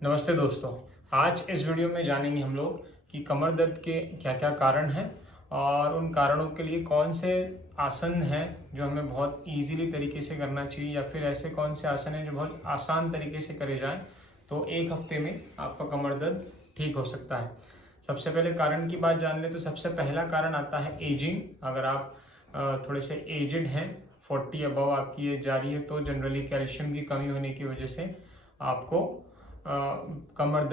नमस्ते दोस्तों। आज इस वीडियो में जानेंगे हम लोग कि कमर दर्द के क्या क्या कारण हैं और उन कारणों के लिए कौन से आसन हैं जो हमें बहुत इजीली तरीके से करना चाहिए या फिर ऐसे कौन से आसन हैं जो बहुत आसान तरीके से करे जाएं तो एक हफ्ते में आपका कमर दर्द ठीक हो सकता है। सबसे पहले कारण की बात जान लें तो सबसे पहला कारण आता है एजिंग। अगर आप थोड़े से एजड हैं, 40 अबव आपकी एज जा रही है, तो जनरली कैल्शियम की कमी होने की वजह से आपको कमर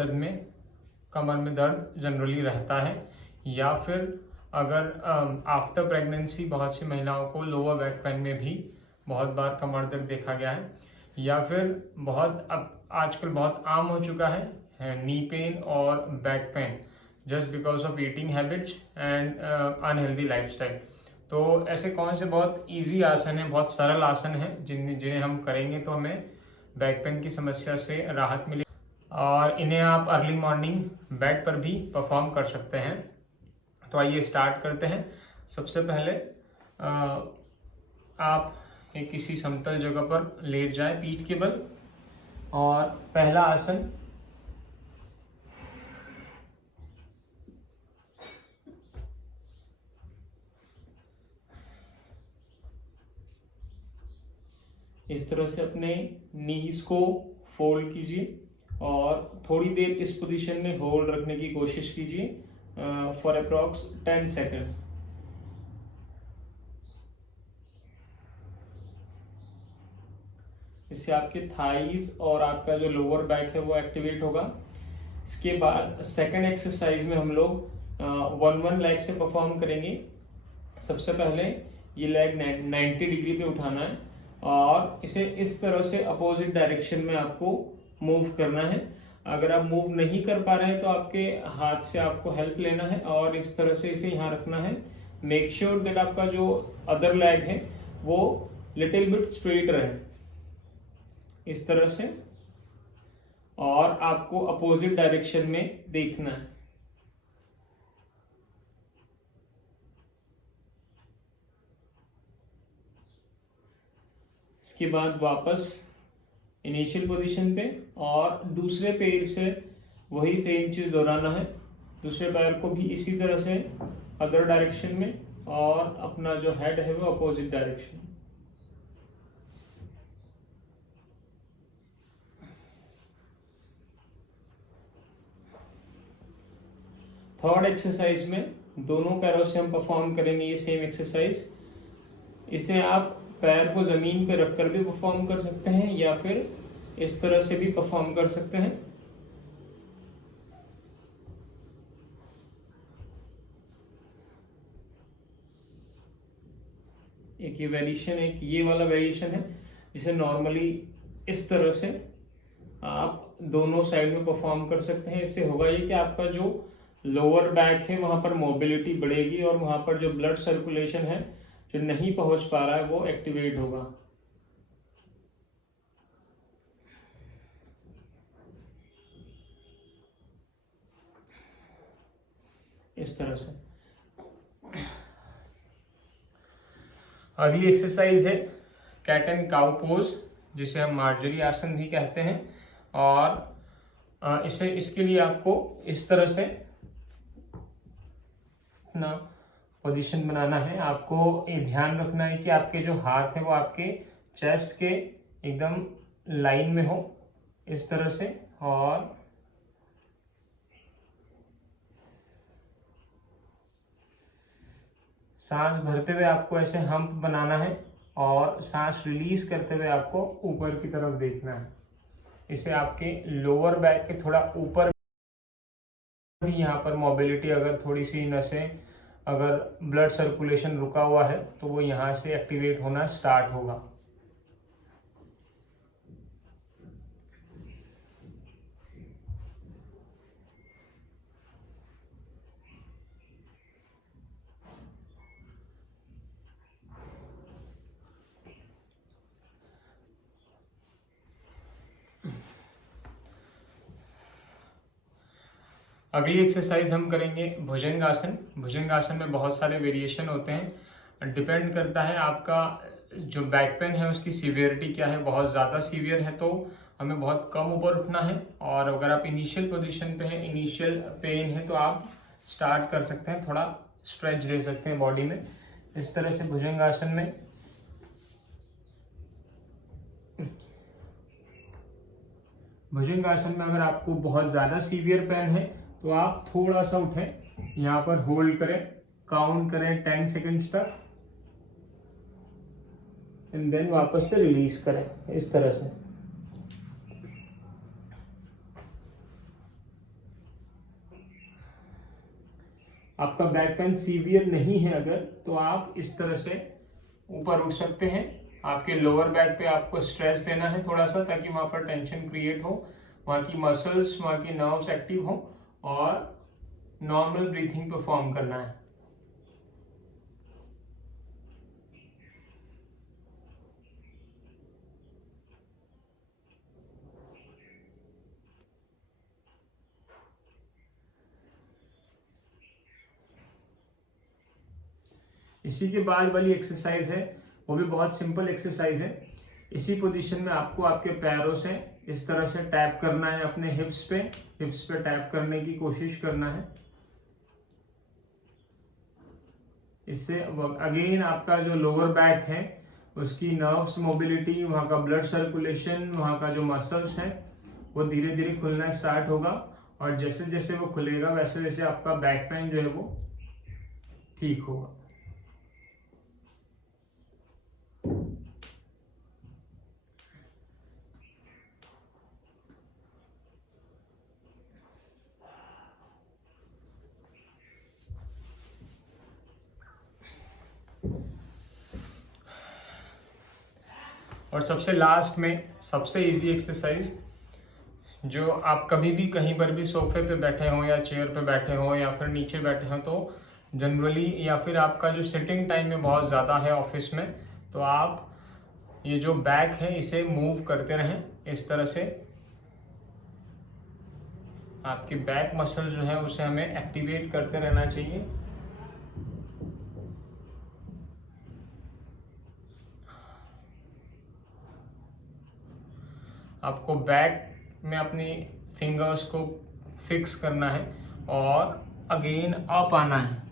में दर्द जनरली रहता है। या फिर अगर आफ्टर प्रेगनेंसी बहुत सी महिलाओं को लोअर बैक पेन में भी बहुत बार कमर दर्द देखा गया है। या फिर अब आजकल बहुत आम हो चुका है नी पेन और back pain just because of eating habits and unhealthy lifestyle. तो ऐसे कौन से बहुत इजी आसन हैं, बहुत सरल आसन हैं जिन्हें हम करेंगे तो हमें बैक पेन की समस्या से राहत मिलेगी और इन्हें आप अर्ली मॉर्निंग बेड पर भी परफॉर्म कर सकते हैं। तो आइए स्टार्ट करते हैं। सबसे पहले आप एक किसी समतल जगह पर लेट जाएं पीठ के बल। और पहला आसन इस तरह से अपने नीज को फोल्ड कीजिए और थोड़ी देर इस पोजीशन में होल्ड रखने की कोशिश कीजिए फॉर अप्रॉक्स 10 सेकेंड। इससे आपके थाइज और आपका जो लोअर बैक है वो एक्टिवेट होगा। इसके बाद सेकंड एक्सरसाइज में हम लोग वन लेग से परफॉर्म करेंगे। सबसे पहले ये लेग 90 डिग्री पे उठाना है और इसे इस तरह से अपोजिट डायरेक्शन में आपको मूव करना है। अगर आप मूव नहीं कर पा रहे हैं तो आपके हाथ से आपको हेल्प लेना है और इस तरह से इसे यहाँ रखना है। मेक श्योर दैट आपका जो अदर लेग है वो लिटिल बिट स्ट्रेट रहे, इस तरह से, और आपको अपोजिट डायरेक्शन में देखना है। इसके बाद वापस इनिशियल पोजीशन पे और दूसरे पैर से वही सेम चीज दोहराना है। दूसरे पैर को भी इसी तरह से अदर डायरेक्शन में और अपना जो हेड है वो अपोजिट डायरेक्शन। थर्ड एक्सरसाइज में दोनों पैरों से हम परफॉर्म करेंगे ये सेम एक्सरसाइज। इसे आप पैर को जमीन पे रखकर भी परफॉर्म कर सकते हैं या फिर इस तरह से भी परफॉर्म कर सकते हैं। एक ये वेरिएशन, एक ये वाला वेरिएशन है जिसे नॉर्मली इस तरह से आप दोनों साइड में परफॉर्म कर सकते हैं। इससे होगा ये कि आपका जो लोअर बैक है वहां पर मोबिलिटी बढ़ेगी और वहां पर जो ब्लड सर्कुलेशन है जो नहीं पहुंच पा रहा है वो एक्टिवेट होगा। इस तरह से। अगली एक्सरसाइज है कैट एंड काउ पोज, जिसे हम मार्जरी आसन भी कहते हैं। और इसके लिए आपको इस तरह से अपना पोजीशन बनाना है। आपको ये ध्यान रखना है कि आपके जो हाथ है वो आपके चेस्ट के एकदम लाइन में हो, इस तरह से। और सांस भरते हुए आपको ऐसे हम्प बनाना है और सांस रिलीज करते हुए आपको ऊपर की तरफ देखना है। इसे आपके लोअर बैक के थोड़ा ऊपर भी यहाँ पर मोबिलिटी, अगर थोड़ी सी नसें, अगर ब्लड सर्कुलेशन रुका हुआ है तो वो यहाँ से एक्टिवेट होना स्टार्ट होगा। अगली एक्सरसाइज हम करेंगे भुजंगासन। भुजंगासन में बहुत सारे वेरिएशन होते हैं, डिपेंड करता है आपका जो बैक पेन है उसकी सीवियरिटी क्या है। बहुत ज़्यादा सीवियर है तो हमें बहुत कम ऊपर उठना है। और अगर आप इनिशियल पोजीशन पे हैं, इनिशियल पेन है, तो आप स्टार्ट कर सकते हैं, थोड़ा स्ट्रेच दे सकते हैं बॉडी में इस तरह से भुजंगासन में। भुजंगासन में अगर आपको बहुत ज़्यादा सीवियर पेन है तो आप थोड़ा सा उठें, यहाँ पर होल्ड करें, काउंट करें 10 सेकेंड्स तक, एंड देन वापस से रिलीज करें इस तरह से। आपका बैक पेन सीवियर नहीं है अगर, तो आप इस तरह से ऊपर उठ सकते हैं। आपके लोअर बैक पे आपको स्ट्रेस देना है थोड़ा सा, ताकि वहां पर टेंशन क्रिएट हो, वहां की मसल्स, वहां की नर्व्स एक्टिव हो और नॉर्मल ब्रीथिंग परफॉर्म करना है। इसी के बाद वाली एक्सरसाइज है, वो भी बहुत सिंपल एक्सरसाइज है। इसी पोजीशन में आपको आपके पैरों से इस तरह से टैप करना है अपने हिप्स पे टैप करने की कोशिश करना है। इससे अगेन आपका जो लोअर बैक है उसकी नर्व्स मोबिलिटी, वहाँ का ब्लड सर्कुलेशन, वहाँ का जो मसल्स है वो धीरे धीरे खुलना स्टार्ट होगा, और जैसे जैसे वो खुलेगा वैसे वैसे आपका बैक पेन जो है वो ठीक होगा। और सबसे लास्ट में सबसे इजी एक्सरसाइज, जो आप कभी भी कहीं पर भी सोफे पे बैठे हो या चेयर पे बैठे हो या फिर नीचे बैठे हो, तो जनरली, या फिर आपका जो सिटिंग टाइम में बहुत ज़्यादा है ऑफिस में, तो आप ये जो बैक है इसे मूव करते रहें इस तरह से। आपके बैक मसल जो है उसे हमें एक्टिवेट करते रहना चाहिए। आपको बैक में अपनी फिंगर्स को फिक्स करना है और अगेन अप आना है।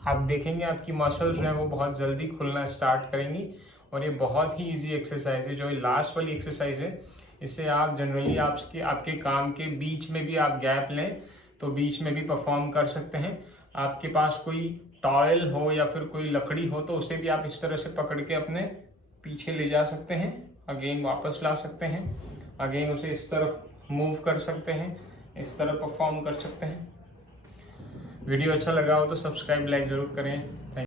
आप देखेंगे आपकी मसल्स जो है वो बहुत जल्दी खुलना स्टार्ट करेंगी। और ये बहुत ही इजी एक्सरसाइज है, जो लास्ट वाली एक्सरसाइज है। इससे आप जनरली आपके काम के बीच में भी आप गैप लें तो बीच में भी परफॉर्म कर सकते हैं। आपके पास कोई टॉयल हो या फिर कोई लकड़ी हो तो उसे भी आप इस तरह से पकड़ के अपने पीछे ले जा सकते हैं, अगेन वापस ला सकते हैं, अगेन उसे इस तरफ मूव कर सकते हैं, इस तरह परफॉर्म कर सकते हैं। वीडियो अच्छा लगा हो तो सब्सक्राइब, लाइक जरूर करें।